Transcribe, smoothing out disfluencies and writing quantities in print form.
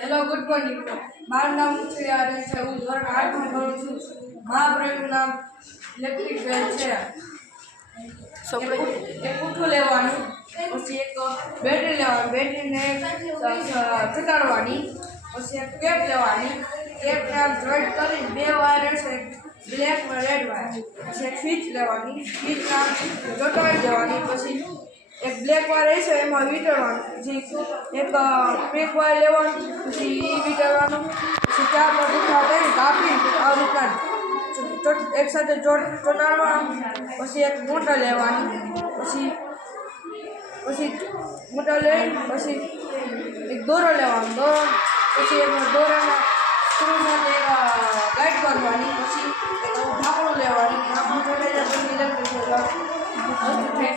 Hello, good morning. મારું નામ છે આર્યન છે. હું ધોરણ 8 માં ભણું છું. મારા પ્રયોગનું નામ ઇલેક્ટ્રિક બેલ છે. એક પુઠ્ઠું લેવાનું, પછી એક બેટરી લેવાની, બેટરીને ચોંટાડવાની, પછી એક ટેપ લેવાની, ટેપને આમ જોઈન્ટ કરી 2 વાયર હશે, બ્લેક અને રેડ વાયર, પછી એક સ્વિચ લેવાની, સ્વિચને આમ ચોંટાડી દેવાની, પછી એક બ્લેક વાયર હશે એમાં વીંટળવાનું, પછી એક પિંક વાયર લેવાનું, પછી વીંટળવાનું, પછી 4 ટુકડા કરી કાપી આ રીતના એક સાથે ચોંટાડવાનું, પછી એક મોટર લેવાની, પછી મોટર લઈ પછી એક દોરો લેવાનો, દોરો પછી એમાં દોરાના સ્ક્રૂ સાથે ગાઈડ કરવાની, પછી એક ઢાંકણું લેવાની, ઢાંકણું ચોંટાડી પછી ઇલેક્ટ્રિક વસ્તુ થાય.